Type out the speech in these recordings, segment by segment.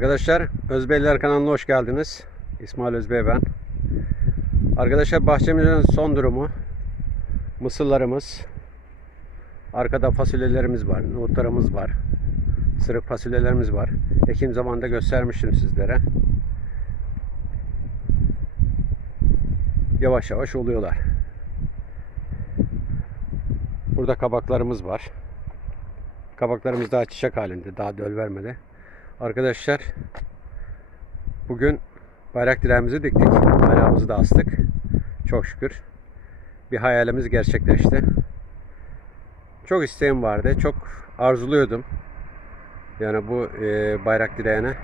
Arkadaşlar Özbeyliler kanalına hoş geldiniz. İsmail Özbey ben. Arkadaşlar bahçemizin son durumu. Mısırlarımız. Arkada fasulyelerimiz var. Nohutlarımız var. Sırık fasulyelerimiz var. Ekim zamanında göstermiştim sizlere. Yavaş yavaş oluyorlar. Burada kabaklarımız var. Kabaklarımız daha çiçek halinde. Daha döl vermedi. Arkadaşlar bugün bayrak direğimizi diktik. Bayrağımızı da astık. Çok şükür. Bir hayalimiz gerçekleşti. Çok isteğim vardı. Çok arzuluyordum. Yani bu e, bayrak direğine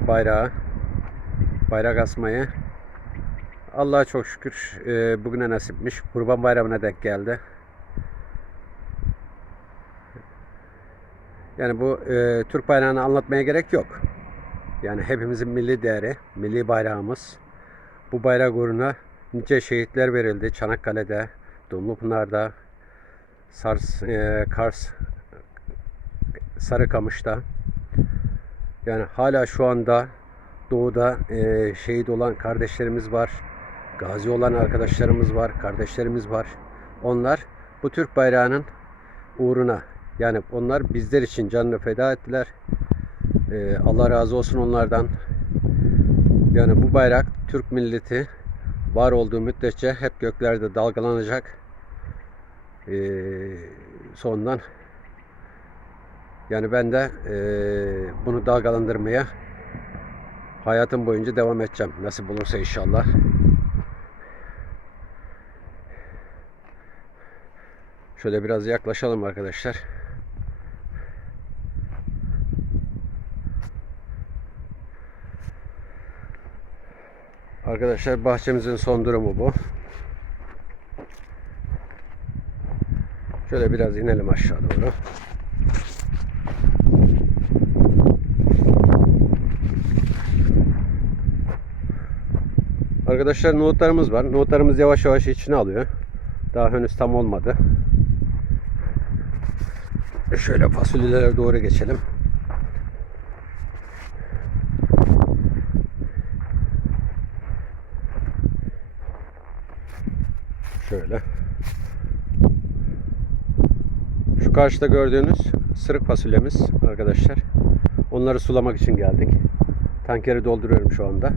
bayrağı bayrak asmayı Allah'a çok şükür e, bugüne nasipmiş. Kurban Bayramı'na denk geldi. Yani bu e, Türk bayrağını anlatmaya gerek yok. Yani hepimizin milli değeri, milli bayrağımız. Bu bayrak uğruna nice şehitler verildi. Çanakkale'de, Dumlupınar'da, Sars, e, Kars, Sarıkamış'ta. Yani hala şu anda doğuda e, şehit olan kardeşlerimiz var. Gazi olan arkadaşlarımız var, kardeşlerimiz var. Onlar bu Türk bayrağının uğruna yani onlar bizler için canını feda ettiler. Ee, Allah razı olsun onlardan. Yani bu bayrak Türk milleti var olduğu müddetçe hep göklerde dalgalanacak. Ee, sondan yani ben de e, bunu dalgalandırmaya hayatım boyunca devam edeceğim. Nasip olursa inşallah. Şöyle biraz yaklaşalım arkadaşlar. Arkadaşlar bahçemizin son durumu bu. Şöyle biraz inelim aşağı doğru. Arkadaşlar nohutlarımız var. Nohutlarımız yavaş yavaş içine alıyor. Daha henüz tam olmadı. Şöyle fasulyelere doğru geçelim. Şöyle. Şu karşıda gördüğünüz sırık fasulyemiz arkadaşlar. Onları sulamak için geldik. Tankeri dolduruyorum şu anda.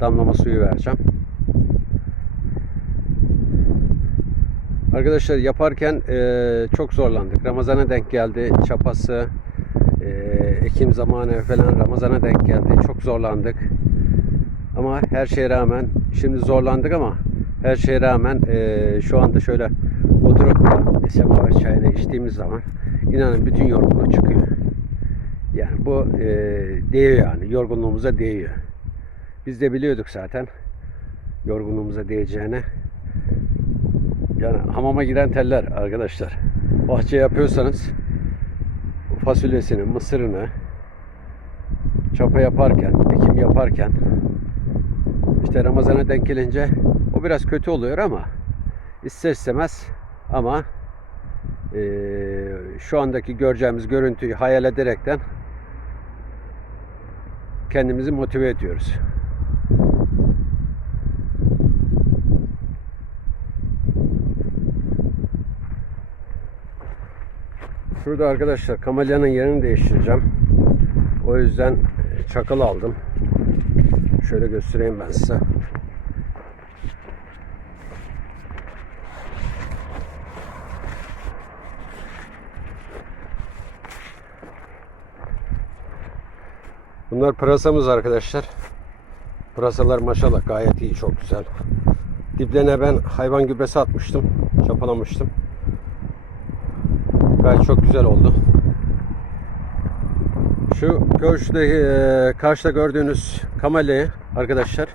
Damlama suyu vereceğim. Arkadaşlar yaparken e, çok zorlandık. Ramazana denk geldi. Çapası, e, Ekim zamanı falan Ramazana denk geldi. Çok zorlandık. Ama her şeye rağmen şimdi zorlandık ama her şeye rağmen e, şu anda şöyle oturup da semaver çayını içtiğimiz zaman inanın bütün yorgunluk çıkıyor. Yani bu e, değiyor yani. Yorgunluğumuza değiyor. Biz de biliyorduk zaten yorgunluğumuza değeceğini. Yani hamama giren teller arkadaşlar. Bahçe yapıyorsanız fasulyesini, mısırını çapa yaparken, ekim yaparken işte Ramazan'a denk gelince biraz kötü oluyor ama ister istemez ama e, şu andaki göreceğimiz görüntüyü hayal ederekten kendimizi motive ediyoruz. Şurada arkadaşlar kamelyanın yerini değiştireceğim. O yüzden çakıl aldım. Şöyle göstereyim ben size. Bunlar pırasamız arkadaşlar. Pırasalar maşallah gayet iyi, çok güzel. Diplerine ben hayvan gübresi atmıştım, çapalamıştım. Gayet çok güzel oldu. Şu e, karşıda gördüğünüz kamelyayı arkadaşlar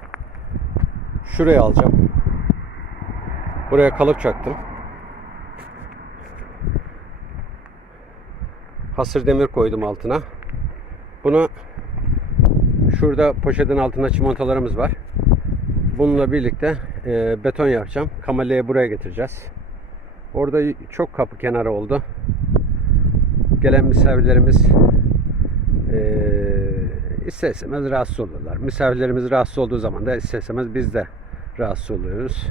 şuraya alacağım. Buraya kalıp çaktım. Hasır demir koydum altına. Bunu şurada poşetin altında çimentolarımız var. Bununla birlikte e, beton yapacağım. Kamelyayı buraya getireceğiz. Orada çok kapı kenarı oldu. Gelen misafirlerimiz eee, ister rahatsız oluyorlar. Misafirlerimiz rahatsız olduğu zaman da ister biz de rahatsız oluyoruz.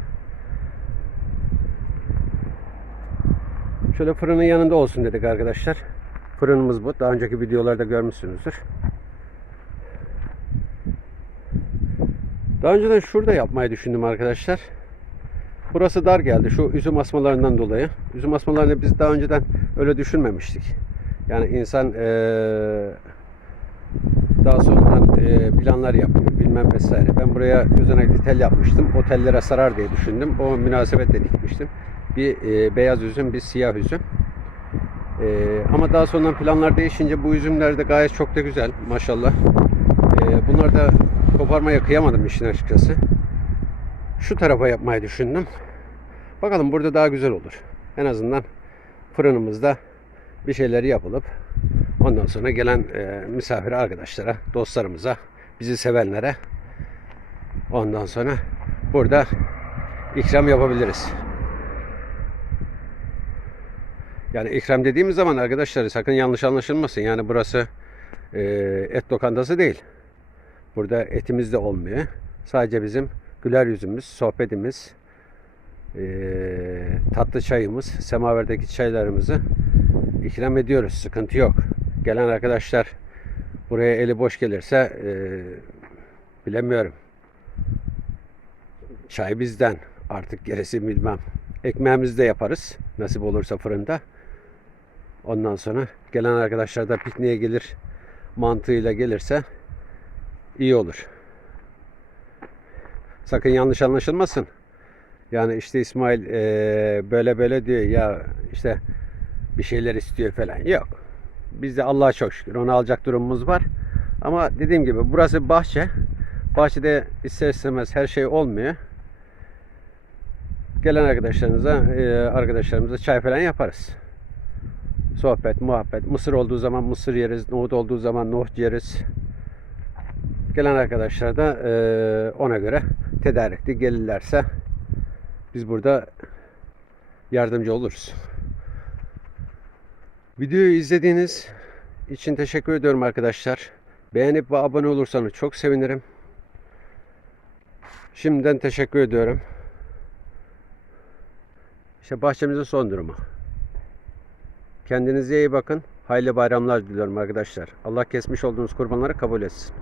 Şöyle fırının yanında olsun dedik arkadaşlar. Fırınımız bu. Daha önceki videolarda görmüşsünüzdür. Daha önceden şurada yapmayı düşündüm arkadaşlar. Burası dar geldi şu üzüm asmalarından dolayı. Üzüm asmalarını biz daha önceden öyle düşünmemiştik. Yani insan eee, daha sonradan eee, planlar yapıyor bilmem vesaire. Ben buraya özenekli tel yapmıştım. O tellere sarar diye düşündüm. O münasebetle dikmiştim. Bir eee, beyaz üzüm, bir siyah üzüm. Eee, ama daha sonradan planlar değişince bu üzümler de gayet çok da güzel maşallah. Eee bunlar da koparmaya kıyamadım işin açıkçası. Şu tarafa yapmayı düşündüm. Bakalım burada daha güzel olur. En azından fırınımızda bir şeyleri yapılıp ondan sonra gelen e, misafir arkadaşlara, dostlarımıza, bizi sevenlere ondan sonra burada ikram yapabiliriz. Yani ikram dediğimiz zaman arkadaşlar sakın yanlış anlaşılmasın. Yani burası e, et lokantası değil. Burada etimiz de olmuyor. Sadece bizim güler yüzümüz, sohbetimiz, tatlı çayımız, semaverdeki çaylarımızı ikram ediyoruz. Sıkıntı yok. Gelen arkadaşlar buraya eli boş gelirse bilemiyorum. Çay bizden. Artık gerisi bilmem. Ekmeğimizi de yaparız. Nasip olursa fırında. Ondan sonra gelen arkadaşlar da pikniğe gelir mantığıyla gelirse iyi olur. Sakın yanlış anlaşılmasın. Yani işte İsmail eee, böyle böyle diyor ya işte bir şeyler istiyor falan. Yok. Bizde Allah'a çok şükür onu alacak durumumuz var. Ama dediğim gibi burası bahçe. Bahçede ister istemez her şey olmuyor. Gelen arkadaşlarınıza, eee, arkadaşlarımıza çay falan yaparız. Sohbet, muhabbet. Mısır olduğu zaman mısır yeriz. Nohut olduğu zaman nohut yeriz. Gelen arkadaşlar da eee, ona göre tedarikli gelirlerse biz burada yardımcı oluruz. Videoyu izlediğiniz için teşekkür ediyorum arkadaşlar. Beğenip ve abone olursanız çok sevinirim. Şimdiden teşekkür ediyorum. İşte bahçemizin son durumu. Kendinize iyi bakın. Hayırlı bayramlar diliyorum arkadaşlar. Allah kesmiş olduğunuz kurbanları kabul etsin.